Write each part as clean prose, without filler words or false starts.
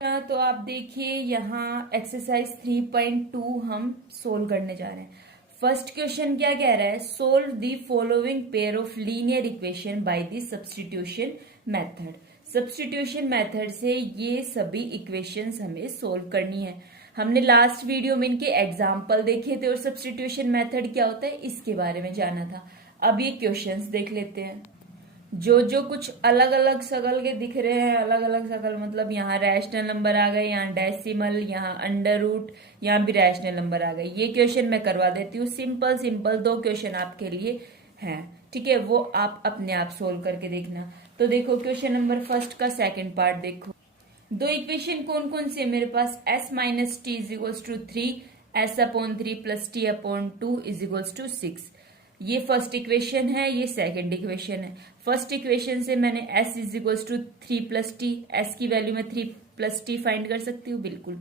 तो आप देखिए यहाँ एक्सरसाइज 3.2 हम सोल्व करने जा रहे हैं। फर्स्ट क्वेश्चन क्या कह रहा है, solve the following pair of linear equation by the substitution method. Substitution method से ये सभी इक्वेशंस हमें सोल्व करनी है। हमने लास्ट वीडियो में इनके एग्जाम्पल देखे थे और सब्स्टिट्यूशन मेथड क्या होता है इसके बारे में जाना था। अब ये क्वेश्चंस देख लेते हैं। जो कुछ अलग अलग शकल के दिख रहे हैं, अलग अलग शकल मतलब यहाँ रैशनल नंबर आ गए, यहाँ डेसिमल, यहाँ अंडर रूट, यहाँ भी रैशनल नंबर आ गए। ये क्वेश्चन मैं करवा देती हूँ। सिंपल सिंपल 2 क्वेश्चन आपके लिए हैं, ठीक है, वो आप अपने आप सोल्व करके देखना। तो देखो क्वेश्चन नंबर फर्स्ट का सेकेंड पार्ट देखो। 2 इक्वेशन कौन कौन से मेरे पास, s minus T is equals to 3, s upon 3 plus T upon 2 is equals to 6। ये फर्स्ट इक्वेशन है, ये सेकंड इक्वेशन है। फर्स्ट इक्वेशन से मैंने s is equals to 3 plus T, s की वैल्यू मैं 3 प्लस टी फाइंड कर सकती हूँ, बिल्कुल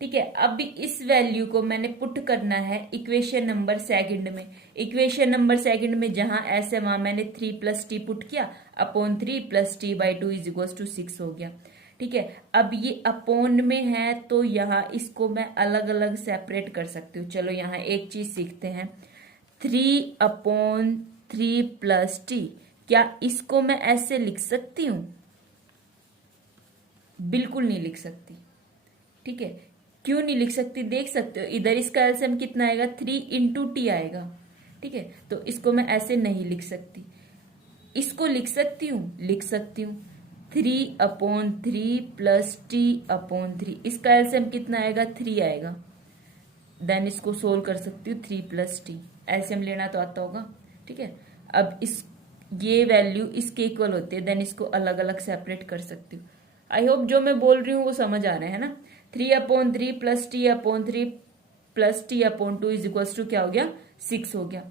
ठीक है। अब इस वैल्यू को मैंने पुट करना है इक्वेशन नंबर सेकंड में। इक्वेशन नंबर सेकंड में जहां s है वहां मैंने 3 प्लस टी पुट किया, upon 3 plus T by 2 is equals to 6 हो गया, ठीक है। अब ये अपॉन में है तो यहाँ इसको मैं अलग अलग सेपरेट कर सकती हूँ। चलो यहाँ एक चीज सीखते हैं, 3 अपॉन 3 प्लस टी, क्या इसको मैं ऐसे लिख सकती हूं? बिल्कुल नहीं लिख सकती, ठीक है। क्यों नहीं लिख सकती देख सकते हो, इधर इसका एलसीएम कितना आएगा, 3 इंटू टी आएगा, ठीक है। तो इसको मैं ऐसे नहीं लिख सकती, इसको लिख सकती हूँ, लिख सकती हूँ 3 अपॉन 3 प्लस टी अपॉन 3, इसका एलसीएम कितना आएगा, 3 आएगा। देन इसको सोल्व कर सकती हूँ 3 प्लस टी, एलसीएम लेना तो आता होगा, ठीक है। अब इस ये वैल्यू इसके इक्वल होती है, देन इसको अलग अलग सेपरेट कर सकती हूँ। आई होप जो मैं बोल रही हूँ वो समझ आ रहा है ना। 3 upon 3 plus T upon 3 plus T upon 2 is equals to क्या हो गया, 6 हो गया।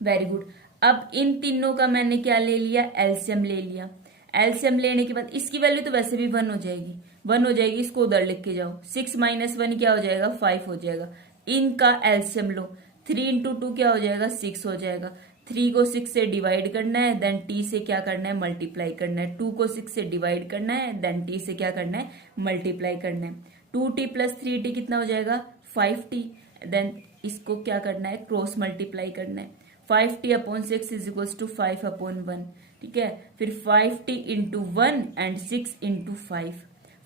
Very good. अब इन तीनों का मैंने क्या ले लिया, एलसीएम ले लिया। एलसीएम लेने के बाद इसकी वैल्यू तो वैसे भी 1 हो जाएगी, 1 हो जाएगी, इसको उधर लिख के जाओ। 6 माइनस 1 क्या हो जाएगा, 5 हो जाएगा। इनका एलसीएम लो, 3 इंटू 2 क्या हो जाएगा, 6 हो जाएगा। 3 को 6 से डिवाइड करना है, देन टी से क्या करना है, मल्टीप्लाई करना है। 2 को 6 से डिवाइड करना है, देन टी से क्या करना है, मल्टीप्लाई करना है। 2t प्लस 3t कितना हो जाएगा, 5t। देन इसको क्या करना है, क्रॉस मल्टीप्लाई करना है। 5t upon 6 is equals to 5 upon 1, ठीक है। फिर 5t into 1 and 6 into 5,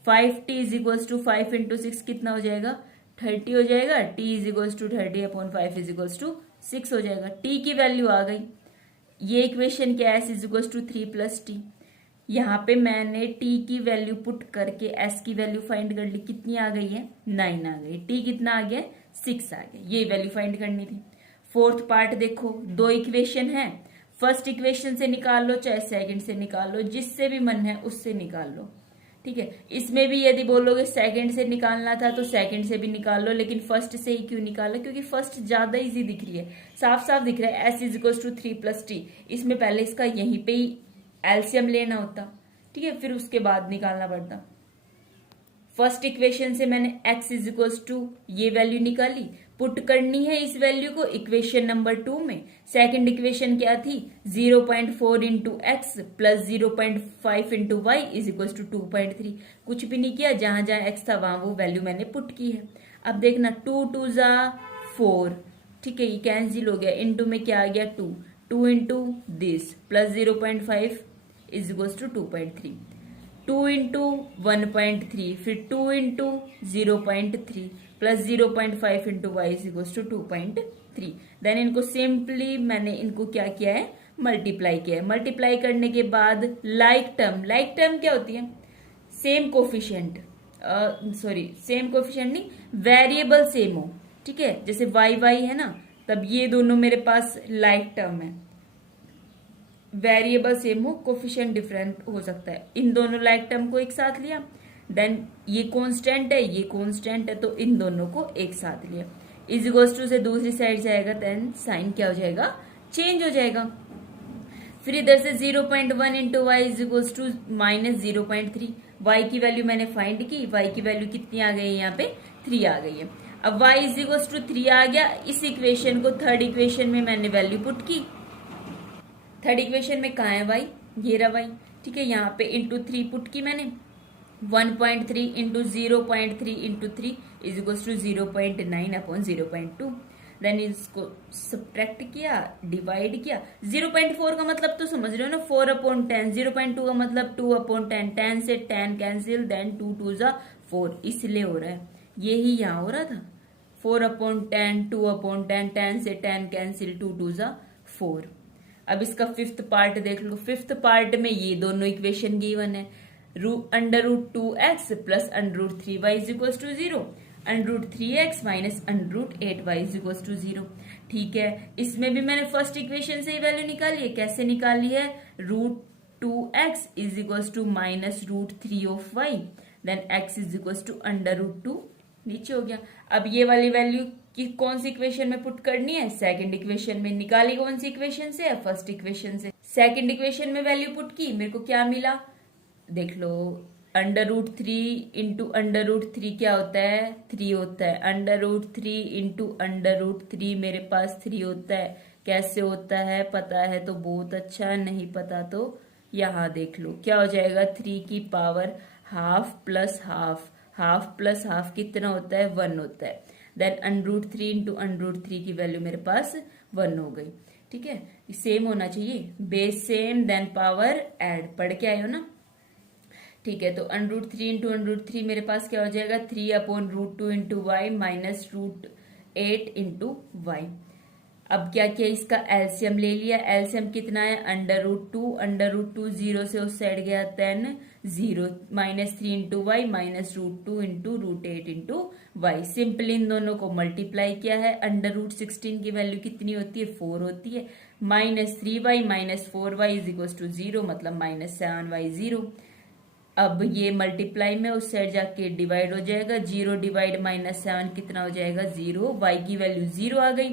5t is equals to 5 into 6 कितना हो जाएगा, 30 हो जाएगा। t is equals to 30 upon 5 is equals to 6 हो जाएगा। t की वैल्यू आ गई। ये इक्वेशन क्या है, s is equals to 3 plus T. यहाँ पे मैंने t की वैल्यू पुट करके s की वैल्यू फाइंड कर ली, कितनी आ गई है, 9 आ गई। t कितना आ गया, 6 आ गया। ये वैल्यू फाइंड करनी थी। फोर्थ पार्ट देखो, 2 इक्वेशन है। फर्स्ट इक्वेशन से निकाल लो चाहे सेकंड से निकाल लो, जिससे भी मन है उससे निकाल लो, ठीक है। इसमें भी यदि बोलोगे सेकंड से निकालना था तो सेकंड से भी निकाल लो, लेकिन फर्स्ट से ही क्यों निकाला, क्योंकि फर्स्ट ज्यादा इजी दिख रही है, साफ साफ दिख रहा है। s is equal to 3 plus T, इसमें पहले इसका यहीं पे ही एलसीएम लेना होता, ठीक है, फिर उसके बाद निकालना पड़ता। फर्स्ट इक्वेशन से मैंने x इज इक्वल टू ये वैल्यू निकाली, पुट करनी है इस वैल्यू को इक्वेशन नंबर 2 में। सेकंड इक्वेशन क्या थी, 0.4 into X plus 0.5 into Y is equal to 2.3। कुछ भी नहीं किया, जहां जहां x था वहां वो वैल्यू मैंने पुट की है। अब देखना 2 2 जा 4, ठीक है, ये कैंसिल हो गया। इंटू में क्या आ गया, 2, 2 into this plus 0.5 is equal to 2.3, 2 into 1.3, फिर 2 into 0.3 plus 0.5 into Y is equal to 2.3। Then इनको सिंपली मैंने इनको क्या किया है, मल्टीप्लाई किया है। मल्टीप्लाई करने के बाद लाइक टर्म क्या होती है, same coefficient, sorry same coefficient नहीं, वेरिएबल सेम हो, ठीक है। जैसे वाई वाई है ना, तब ये दोनों मेरे पास लाइक टर्म है। वेरिएबल सेम हो, कोफिशिएंट डिफरेंट हो सकता है। इन दोनों लाइक टर्म को एक साथ लिया, देन ये कांस्टेंट है, ये कांस्टेंट है, तो इन दोनों को एक साथ लिया। इज इक्वल्स टू से दूसरी साइड जाएगा, देन साइन क्या हो जाएगा, चेंज हो जाएगा। फिर इधर से 0.1 into Y is equals to minus 0.3। Y की वैल्यू मैंने फाइंड की, वाई की वैल्यू कितनी आ गई है, यहाँ पे 3 आ गई है। अब y इज इक्वल्स टू 3 आ गया। इस इक्वेशन को थर्ड इक्वेशन में मैंने वैल्यू पुट की। थर्ड इक्वेशन में कहा है y, ये रहा y, ठीक है। यहाँ पे इंटू 3 पुट की मैंने, 1.3 into 0.3 into 3 is equal to 0.9 upon 0.2। Then इसको सब्ट्रैक्ट किया, डिवाइड किया। 0.4 का मतलब तो समझ रहे हो ना, 4 अपॉन 10। 0.2 का मतलब 2 अपॉन 10। 10 से 10 कैंसिल, देन 2 2 जा 4, इसलिए हो रहा है। यही यहाँ हो रहा था, 4 अपॉन 10, 2 अपॉन 10, 10 से 10 कैंसिल, 2 2 जा 4। अब इसका फिफ्थ पार्ट देख लो। फिफ्थ पार्ट में ये दोनों इक्वेशन गिवन है, √2x plus √3y is equal to 0, √3x minus √8y is equal to 0। ठीक है, इसमें भी मैंने फर्स्ट इक्वेशन से ही वैल्यू निकाली है। कैसे निकाली है? √2x is equal to minus √3 of y, then x is equal to √2, नीचे हो गया। अब ये वाली वैल्यू की कौन सी इक्वेशन में पुट करनी है? सेकंड इक्वेशन में। निकाली कौन सी इक्वेशन से? फर्स्ट इक्वेशन से। सेकंड इक्वेशन में वैल्यू पुट की, मेरे को क्या मिला देख लो। √3 इंटू √3 क्या होता है? 3 होता है। √3 इंटू √3 मेरे पास 3 होता है। कैसे होता है? पता है तो बहुत अच्छा, नहीं पता तो यहाँ देख लो। क्या हो जाएगा? 3 की power half plus half, half plus half कितना होता है? 1 होता है। देन √3 इंटू √3 की वैल्यू मेरे पास 1 हो गई। ठीक है, सेम होना चाहिए, base same, then power add, पढ़ के आए हो ना। ठीक है, तो √3 इंटू √3 मेरे पास क्या हो जाएगा? 3 upon √2 into Y minus √8 into Y. अब क्या किया? इसका एलसीएम ले लिया। एलसीएम कितना है? √2, √2 0 से उस साइड गया, 10 0 minus 3 into Y minus √2 into √8 into Y. Simple इन दोनों को मल्टीप्लाई किया है। √16 की वैल्यू कितनी होती है? 4 होती है। Minus 3y minus 4y is equal to 0, मतलब माइनस 7y 0। अब ये मल्टीप्लाई में उस साइड जाके डिवाइड हो जाएगा। 0 डिवाइड माइनस 7 कितना हो जाएगा? 0। y की वैल्यू 0 आ गई।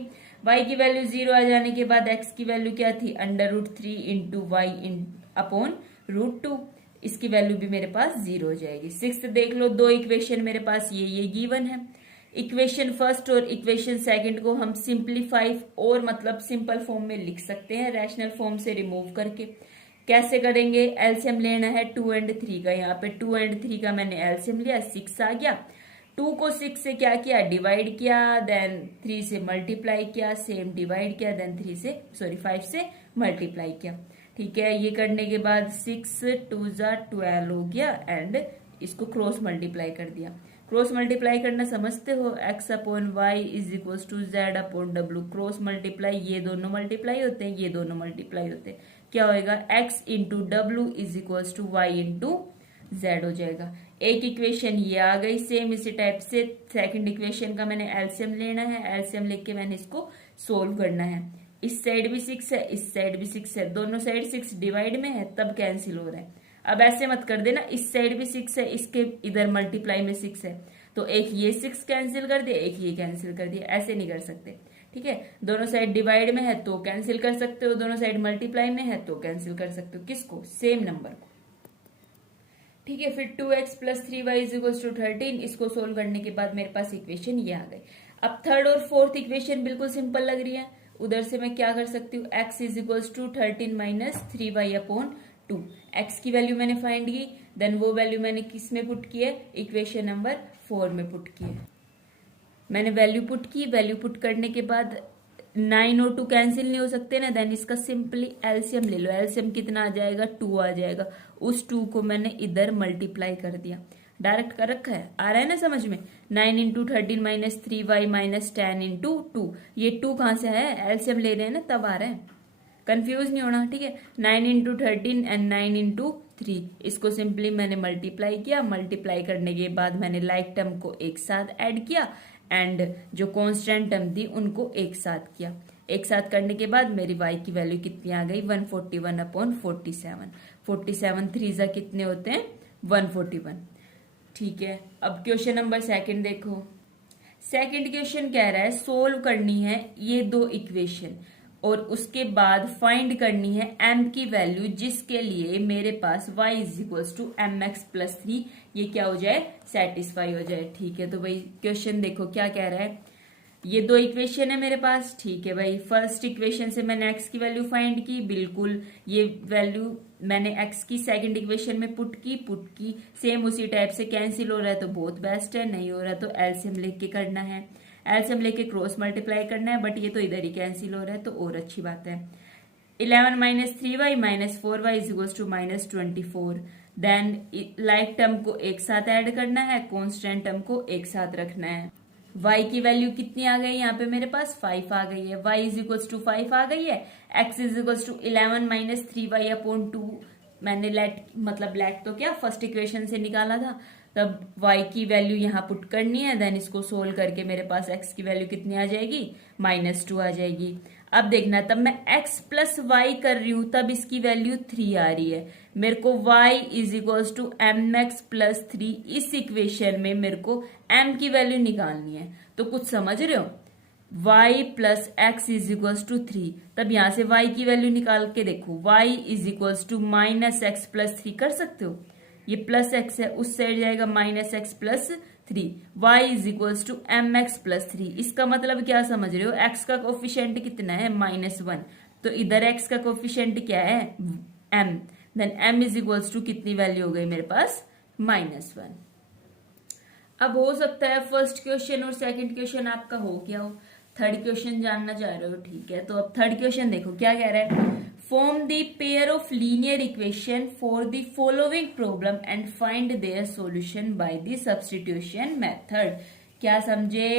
y की वैल्यू 0 आ जाने के बाद x की वैल्यू क्या थी? √3 इंटू वाई अपॉन √2। इसकी वैल्यू भी मेरे पास 0 हो जाएगी। सिक्स्थ देख लो, दो इक्वेशन मेरे पास ये गिवन है। इक्वेशन फर्स्ट और इक्वेशन सेकंड को हम सिंप्लीफाई और मतलब सिंपल फॉर्म में लिख सकते हैं, रैशनल फॉर्म से रिमूव करके। कैसे करेंगे? एलसीएम लेना है 2 और 3 का। यहाँ पे 2 और 3 का मैंने एलसीएम लिया, 6 आ गया। 2 को 6 से क्या किया? डिवाइड किया, देन 3 से मल्टीप्लाई किया, सेम डिवाइड किया, देन 5 से मल्टीप्लाई किया। ठीक है, ये करने के बाद 6 2 12 हो गया एंड इसको क्रॉस मल्टीप्लाई कर दिया। क्रॉस मल्टीप्लाई करना समझते हो? x upon Y is equal to Z upon W. Cross multiply, ये दोनों मल्टीप्लाई होते हैं, ये दोनों मल्टीप्लाई होते हैं। क्या होएगा? x into W is equal to Y into Z हो जाएगा। एक इक्वेशन ये आ गई। सेम इसी टाइप से सेकंड इक्वेशन का मैंने एलसीएम लेना है। एलसीएम लेके मैंने इसको सोल्व करना है। इस साइड भी 6 है, इस साइड भी 6 है, दोनों साइड 6 डिवाइड में है, तब कैंसिल हो रहा है। अब ऐसे मत कर देना, इस साइड भी 6 है, इसके इधर मल्टीप्लाई में 6 है, तो एक ये 6 कैंसिल कर दिया, एक ये कैंसिल कर दिया। ऐसे नहीं कर सकते। ठीक है, दोनों साइड डिवाइड में है तो कैंसिल कर सकते हो, दोनों साइड मल्टीप्लाई में है तो कैंसिल कर सकते हो। किसको? सेम नंबर को। ठीक है, फिर 2x plus 3y is equal to 13। इसको सोल्व करने के बाद मेरे पास इक्वेशन ये आ गई। अब थर्ड और फोर्थ इक्वेशन बिल्कुल सिंपल लग रही है। उधर से मैं क्या कर सकती हूँ? x is equal to 13 minus 3y upon 2। x की वैल्यू मैंने फाइंड की, देन वो वैल्यू मैंने किस में पुट की है? इक्वेशन नंबर 4 में पुट की है। मैंने वैल्यू पुट की, वैल्यू पुट करने के बाद 9 और 2 कैंसिल नहीं हो सकते ना, देन इसका सिंपली एलसीएम ले लो। एलसीएम कितना आ जाएगा? 2 आ जाएगा। उस 2 को मैंने इधर मल्टीप्लाई कर दिया, डायरेक्ट कर रखा है। आ रहा है ना समझ में? 9 into 13 minus 3y minus 10 into 2। ये 2 कहाँ से है? एलसीएम ले रहे हैं ना, तब आ रहा है। कंफ्यूज नहीं होना। ठीक है, 9 इंटू 13 एंड 9 इंटू 3। इसको सिंपली मैंने मल्टीप्लाई किया। मल्टीप्लाई करने के बाद मैंने लाइक टर्म को एक साथ ऐड किया एंड जो कांस्टेंट टर्म थी उनको एक साथ किया। एक साथ करने के बाद मेरी y की वैल्यू कितनी आ गई? 141 अपॉन 47। 47 3 जा कितने होते हैं? 141। ठीक है, अब क्वेश्चन नंबर सेकंड देखो। सेकंड क्वेश्चन कह रहा है सोल्व करनी है ये दो इक्वेशन और उसके बाद फाइंड करनी है m की वैल्यू, जिसके लिए मेरे पास y is equal to mx plus 3 ये क्या हो जाए? सेटिस्फाई हो जाए। ठीक है, तो भाई क्वेश्चन देखो क्या कह रहा है। ये दो इक्वेशन है मेरे पास। ठीक है भाई, फर्स्ट इक्वेशन से मैंने x की वैल्यू फाइंड की, बिल्कुल ये वैल्यू मैंने x की सेकंड इक्वेशन में पुट की सेम उसी टाइप से कैंसिल हो रहा है तो बहुत बेस्ट है, नहीं हो रहा तो एलसीएम लेके करना है, एलसीएम लेके क्रॉस मल्टीप्लाई करना है, बट ये तो इधर ही कैंसिल हो रहा है तो और अच्छी बात है। 11 minus 3y minus 4y is equal to minus 24। Then like term को एक साथ ऐड करना है, कॉन्स्टेंट टर्म को एक साथ रखना है। y की वैल्यू कितनी आ गई यहाँ पे मेरे पास 5 आ गई है, y इज इक्वल टू 5 आ गई है, x is equal to 11 minus 3y upon 2 मैंने लेट तो क्या फर्स्ट इक्वेशन से निकाला था, तब y की वैल्यू यहाँ पुट करनी है, देन इसको सोल्व करके मेरे पास x की वैल्यू कितनी आ जाएगी -2 आ जाएगी। अब देखना तब मैं x प्लस वाई कर रही हूं तब इसकी वैल्यू 3 आ रही है, मेरे को y is equals to M X plus 3 इस इक्वेशन में मेरे को m की वैल्यू निकालनी है। तो कुछ समझ रहे हो, y plus X is equals to 3, तब यहां से y की वैल्यू निकाल के देखो, y is equals to minus X plus 3 कर सकते हो, ये प्लस एक्स है उस साइड जाएगा minus X plus 3, y is equals to M X plus 3। इसका मतलब क्या समझ रहे हो, x का कोफिशिएंट कितना है -1, तो इधर x का कोफिशिएंट क्या है m, then m is equals to कितनी वैल्यू हो गई मेरे पास -1। अब हो सकता है फर्स्ट क्वेश्चन और सेकंड क्वेश्चन आपका हो गया हो, थर्ड क्वेश्चन जानना चाह रहे हो, ठीक है। तो अब थर्ड क्वेश्चन देखो क्या कह रहा है, form the pair of linear equation for the following problem and find their solution by the substitution method. क्या समझे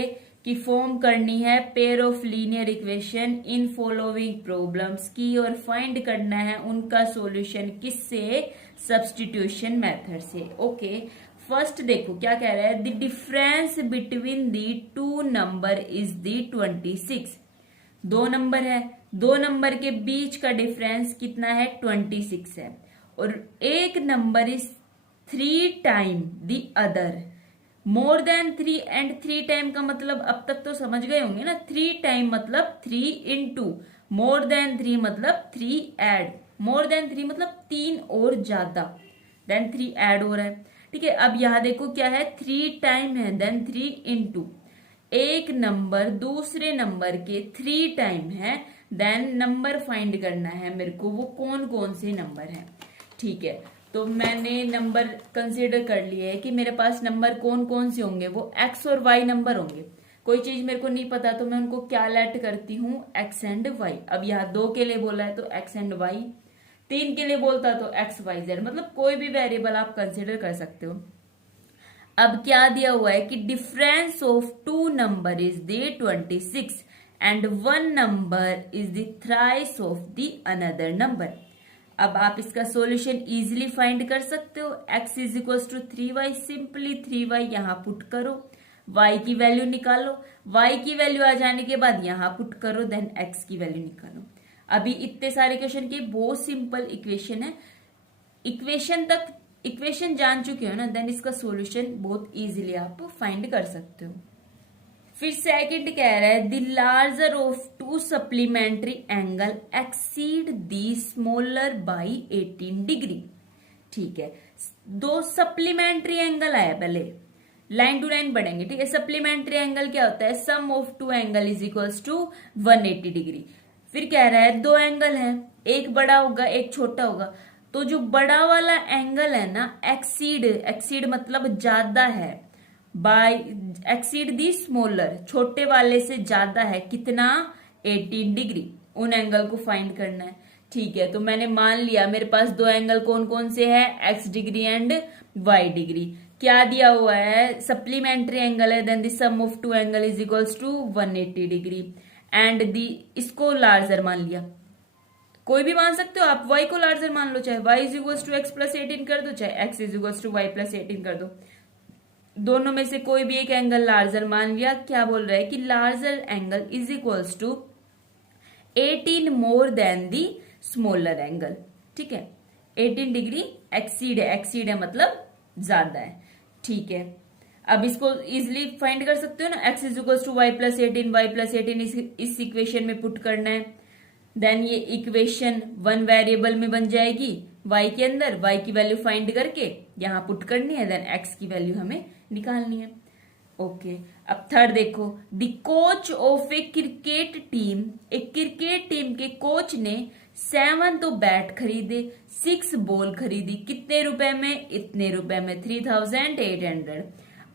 कि फॉर्म करनी है pair of linear equation in following problems की और फाइंड करना है उनका सॉल्यूशन किससे, सब्स्टिट्यूशन मेथड से। ओके फर्स्ट देखो क्या कह रहा है, the difference between the two number is the 26। दो नंबर है, दो नंबर के बीच का डिफरेंस कितना है 26 है, और एक number is 3 time the other, more than 3 and 3 time का मतलब अब तक तो समझ गए होंगे ना, 3 टाइम मतलब 3 इंटू, मोर देन 3 मतलब 3 ऐड, मोर देन 3 मतलब 3 और ज्यादा, देन 3 ऐड हो रहा है, ठीक है। अब यहां देखो क्या है 3 टाइम है, देन 3 इंटू, एक नंबर दूसरे नंबर के 3 टाइम है, देन नंबर फाइंड करना है मेरे को, वो कौन कौन से नंबर है, ठीक है। तो मैंने नंबर कंसीडर कर लिया है कि मेरे पास नंबर कौन कौन से होंगे, वो x और y नंबर होंगे। कोई चीज मेरे को नहीं पता तो मैं उनको क्या लेट करती हूँ x एंड y। अब यहाँ 2 के लिए बोला है तो x एंड y, 3 के लिए बोलता तो x y z, मतलब कोई भी वेरिएबल आप कंसीडर कर सकते हो। अब क्या दिया हुआ है कि difference of 2 number is the 26 and 1 number is the thrice of the another number. अब आप इसका सॉल्यूशन इजीली फाइंड कर सकते हो, x is equal to 3y, simply 3y यहां पुट करो, y की वैल्यू निकालो, y की वैल्यू आ जाने के बाद यहां पुट करो, देन x की वैल्यू निकालो। अभी इतने सारे क्वेश्चन की बहुत सिंपल इक्वेशन है, इक्वेशन जान चुके हो ना, देन इसका सॉल्यूशन बहुत इजीली आप फाइंड कर सकते हो। फिर सेकंड कह रहा है the larger of 2 supplementary angle exceed the smaller by 18 degree, ठीक है। 2 सप्लीमेंट्री एंगल आया, पहले लाइन टू लाइन बढ़ेंगे, ठीक है। सप्लीमेंट्री एंगल क्या होता है, sum of 2 angle is equals to 180 degree. फिर कह रहा है 2 एंगल है, एक बड़ा होगा एक छोटा होगा, तो जो बड़ा वाला एंगल है ना एक्सीड मतलब ज्यादा है, बाय एक्सीड दी स्मॉलर, छोटे वाले से ज्यादा है कितना 18 डिग्री, उन एंगल को फाइंड करना है, ठीक है। तो मैंने मान लिया मेरे पास 2 एंगल कौन कौन से है, x degree and y degree. क्या दिया हुआ है, सप्लीमेंट्री एंगल है, then the sum of 2 angle is equals to 180 degree and the, इसको लार्जर मान लिया, कोई भी मान सकते हो आप, y को लार्जर मान लो, चाहे y is equals to x plus 18 कर दो, चाहे x is equals to y plus 18 कर दो, दोनों में से कोई भी एक एंगल लार्जर मान लिया। क्या बोल रहा है कि larger angle is equals to 18 more than the smaller angle, ठीक है। 18 डिग्री एक्सीड है मतलब ज्यादा है, ठीक है। अब इसको इजिली फाइंड कर सकते हो ना, x is equals to y plus 18, y plus 18 इस इक्वेशन में पुट करना है, देन ये इक्वेशन 1 वेरिएबल में बन जाएगी y के अंदर, y की वैल्यू फाइंड करके यहाँ पुट करनी है, देन x की वैल्यू हमें निकालनी है। ओके अब थर्ड देखो, the coach of A cricket team, एक क्रिकेट टीम के कोच ने 7 तो बैट खरीदे, 6 बॉल खरीदी, कितने रुपए में, इतने रुपए में, 3800।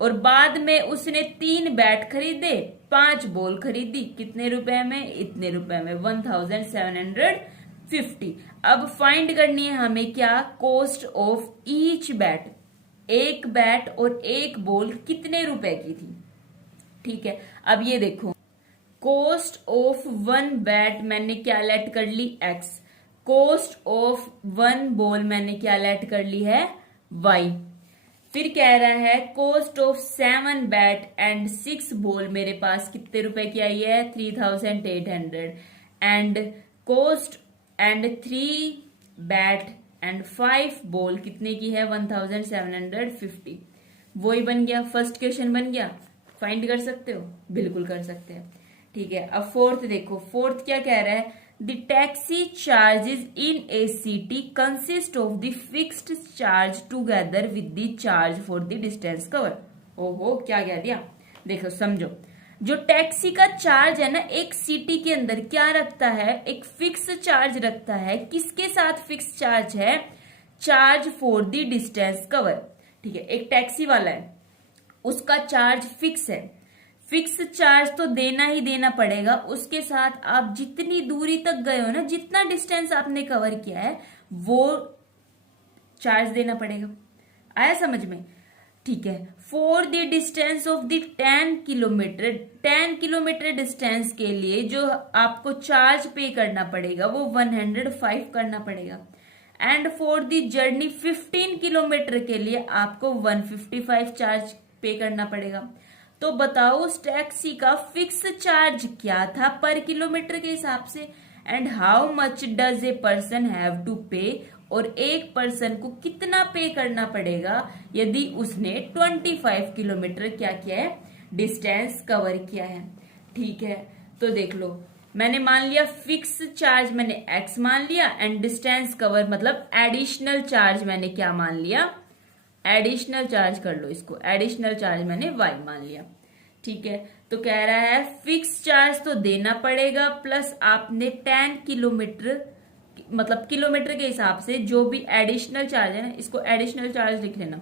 और बाद में उसने 3 बैट खरीदे, 5 बॉल खरीदी, कितने रुपए में, इतने रुपए में, 1750। अब फाइंड करनी है हमें क्या, कॉस्ट ऑफ ईच बैट। एक बैट और एक बॉल कितने रुपए की थी। ठीक है, अब ये देखो, कॉस्ट ऑफ 1 बैट मैंने क्या लेट कर ली, x। कॉस्ट ऑफ 1 बॉल मैंने क्या लेट कर ली है, y। फिर कह रहा है cost of 7 bat and 6 ball मेरे पास कितने रुपए की आई है, 3800। And cost and 3 bat and 5 ball कितने की है, 1750। वही बन गया, फर्स्ट क्वेश्चन बन गया। फाइंड कर सकते हो, बिल्कुल कर सकते हैं। ठीक है, अब फोर्थ देखो, फोर्थ क्या कह रहा है, the taxi charges in A city consist of the fixed charge together with the charge for the distance cover. ओहो, क्या कह दिया, देखो समझो। जो टैक्सी का चार्ज है ना, एक सिटी के अंदर क्या रखता है, एक फिक्स चार्ज रखता है। किसके साथ फिक्स चार्ज है, charge for the distance cover. ठीक है, एक टैक्सी वाला है, उसका चार्ज फिक्स है। फिक्स चार्ज तो देना ही देना पड़ेगा। उसके साथ आप जितनी दूरी तक गए हो ना, जितना डिस्टेंस आपने कवर किया है, वो चार्ज देना पड़ेगा। आया समझ में। ठीक है, for the distance of the 10 kilometre, 10 kilometre distance के लिए जो आपको चार्ज पे करना पड़ेगा वो 105 करना पड़ेगा। And for the journey 15 kilometre के लिए आपको 155 चार्ज पे करना पड़ेगा। तो बताओ उस टैक्सी का फिक्स चार्ज क्या था पर किलोमीटर के हिसाब से, and how much does a person have to pay, और एक पर्सन को कितना पे करना पड़ेगा यदि उसने 25 किलोमीटर क्या किया है, डिस्टेंस कवर किया है। ठीक है, तो देख लो, मैंने मान लिया फिक्स चार्ज, मैंने x मान लिया, एंड डिस्टेंस कवर मतलब एडिशनल चार्ज मैंने क्या मान लिया, एडिशनल चार्ज कर लो इसको, एडिशनल चार्ज मैंने y मान लिया। ठीक है, तो कह रहा है फिक्स चार्ज तो देना पड़ेगा, प्लस आपने 10 किलोमीटर मतलब किलोमीटर के हिसाब से जो भी एडिशनल चार्ज है ना, इसको एडिशनल चार्ज लिख लेना,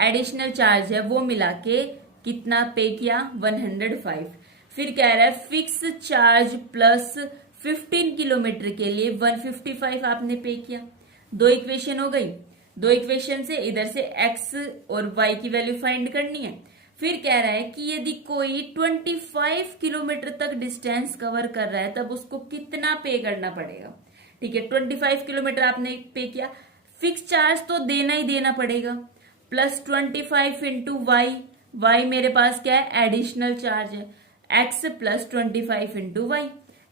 एडिशनल चार्ज है वो मिला के कितना पे किया, 105। फिर कह रहा है फिक्स चार्ज प्लस 15 किलोमीटर के लिए 155 आपने पे किया। दो इक्वेशन हो गई। दो इक्वेशन से इधर से x और y की वैल्यू फाइंड करनी है। फिर कह रहा है कि यदि कोई 25 किलोमीटर तक डिस्टेंस कवर कर रहा है तब उसको कितना पे करना पड़ेगा। ठीक है, 25 किलोमीटर आपने पे किया, फिक्स चार्ज तो देना ही देना पड़ेगा, प्लस 25 इंटू वाई मेरे पास क्या है, एडिशनल चार्ज है, x plus 25 into Y.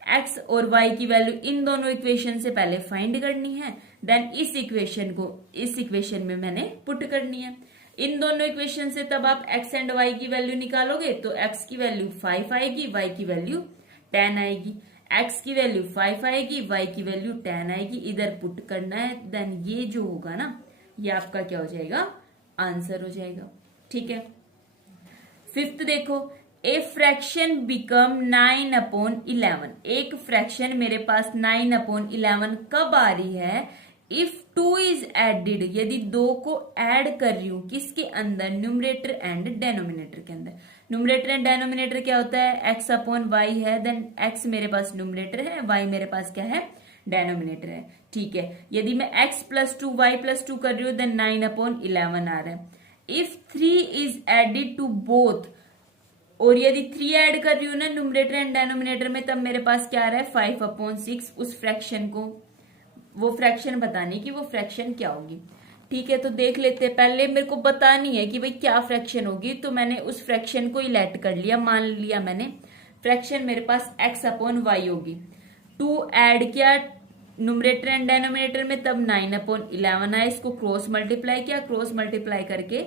X और वाई की वैल्यू इन दोनों इक्वेशन से पहले फाइंड करनी है, देन इस इक्वेशन को इस इक्वेशन में मैंने पुट करनी है। इन दोनों इक्वेशन से तब आप x एंड y की वैल्यू निकालोगे तो x की वैल्यू 5 आएगी, y की वैल्यू 10 आएगी। x की वैल्यू 5 आएगी, y की वैल्यू 10 आएगी, इधर पुट करना है, देन ये जो होगा ना ये आपका क्या हो जाएगा, आंसर हो जाएगा। ठीक है, फिफ्थ देखो, ए फ्रैक्शन बिकम 9/11। एक फ्रैक्शन मेरे पास 9/11 कब आ रही है, इफ 2 इज एडिड, यदि 2 को ऐड कर रही हूं किसके अंदर, न्यूमरेटर एंड डेनोमिनेटर के अंदर। न्यूमरेटर एंड डेनोमिनेटर क्या होता है, x/y है, देन x मेरे पास न्यूमरेटर है, y मेरे पास क्या है, डेनोमिनेटर है। ठीक है, यदि मैं x + 2 y + 2 कर रही हूं देन 9/11 आ रहा है। If 3 is added to both, और यदि 3 ऐड कर रही हूं ना न्यूमरेटर एंड डेनोमिनेटर में तब मेरे पास क्या आ रहा है, 5/6। उस फ्रैक्शन को, वो फ्रैक्शन बतानी कि वो फ्रैक्शन क्या होगी। ठीक है, तो देख लेते हैं। पहले मेरे को बतानी है कि भाई क्या फ्रैक्शन होगी, तो मैंने उस फ्रैक्शन को ही लेट कर लिया, मान लिया मैंने फ्रैक्शन मेरे पास x/y होगी। 2 ऐड किया न्यूमरेटर एंड डेनोमिनेटर में तब 9/11 आया, इसको क्रॉस मल्टीप्लाई किया, क्रॉस मल्टीप्लाई करके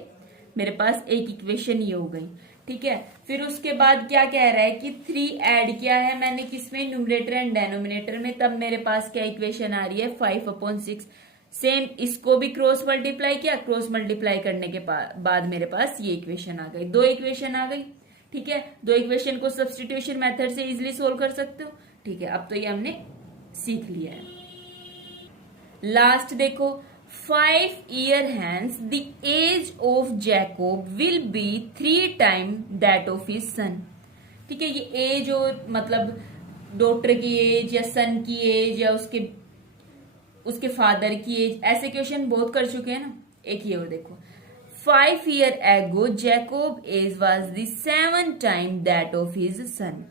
मेरे पास एक इक्वेशन ये हो गई। ठीक है, फिर उसके बाद क्या कह रहा है कि 3 ऐड किया है मैंने किसमें, न्यूमरेटर एंड डेनोमिनेटर में, तब मेरे पास क्या इक्वेशन आ रही है, 5/6। सेम इसको भी क्रॉस मल्टीप्लाई किया, क्रॉस मल्टीप्लाई करने के बाद मेरे पास ये इक्वेशन आ गई, 2 इक्वेशन आ गई। ठीक है, 2 इक्वेशन को सब्स्टिट्यूशन मेथड से इजिली सोल्व कर सकते हो। ठीक है, अब तो ये हमने सीख लिया है। लास्ट देखो, 5 years hence the age of Jacob will be 3 times that of his son। ठीक है, ये एज और मतलब डॉटर की एज या सन की एज या उसके फादर की एज, ऐसे क्वेश्चन बहुत कर चुके हैं ना। एक ये और देखो, 5 years ago Jacob age was the 7 times that of his son।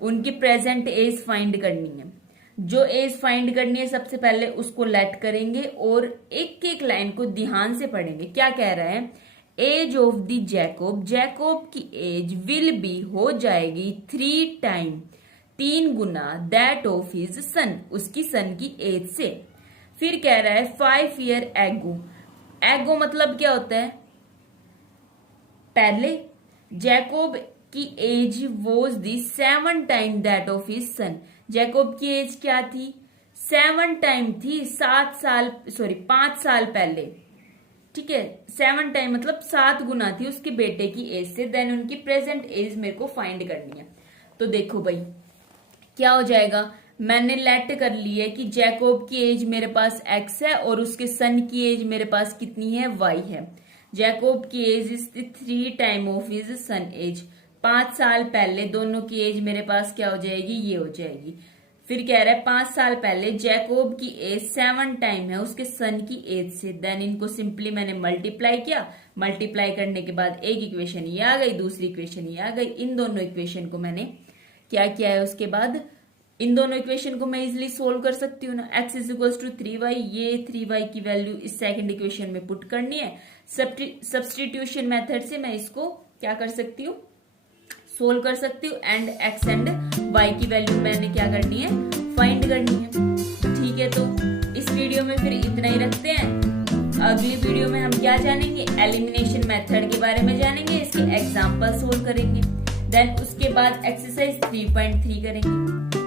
उनकी प्रेजेंट एज फाइंड करनी है। जो एज फाइंड करनी है सबसे पहले उसको लेट करेंगे और एक एक लाइन को ध्यान से पढ़ेंगे। क्या कह रहा है, age of the Jacob, Jacob की एज विल बी हो जाएगी 3 टाइम, 3 गुना दैट ऑफ हिज सन, उसकी सन की एज से। फिर कह रहा है 5 years एगो, एगो मतलब क्या होता है, पहले। जैकोब की age was the 7 time that of his son, Jacob की एज क्या थी, 7 टाइम थी, 5 साल पहले। ठीक है, 7 टाइम मतलब 7 गुना थी उसके बेटे की एज से। देन उनकी प्रेजेंट एज मेरे को फाइंड करनी है। तो देखो भाई क्या हो जाएगा, मैंने लेट कर ली है कि जैकोब की एज मेरे पास x है और उसके सन की एज मेरे पास कितनी है, y है। जैकोब की age is 3 time of his son age, 5 साल पहले दोनों की एज मेरे पास क्या हो जाएगी, ये हो जाएगी। फिर कह रहा है 5 साल पहले जैकोब की एज 7 टाइम है उसके सन की एज से। देन इनको सिंपली मैंने मल्टीप्लाई किया, मल्टीप्लाई करने के बाद एक इक्वेशन ये आ गई, दूसरी इक्वेशन ये आ गई। इन दोनों इक्वेशन को मैंने क्या किया है, उसके बाद इन दोनों इक्वेशन को मैं इजिली सोल्व कर सकती हूँ ना। x is equal to 3y, ये 3y की वैल्यू इस सेकंड इक्वेशन में पुट करनी है। सब्स्टिट्यूशन मेथड से मैं इसको क्या कर सकती हूँ, सोल्व कर सकती हूँ। एंड x एंड y की वैल्यू मैंने क्या करनी है, फाइंड करनी है। ठीक है, तो इस वीडियो में फिर इतना ही रखते हैं। अगली वीडियो में हम क्या जानेंगे, एलिमिनेशन मेथड के बारे में जानेंगे, इसके एग्जाम्पल सोल्व करेंगे। देन उसके बाद एक्सरसाइज 3.3 करेंगे।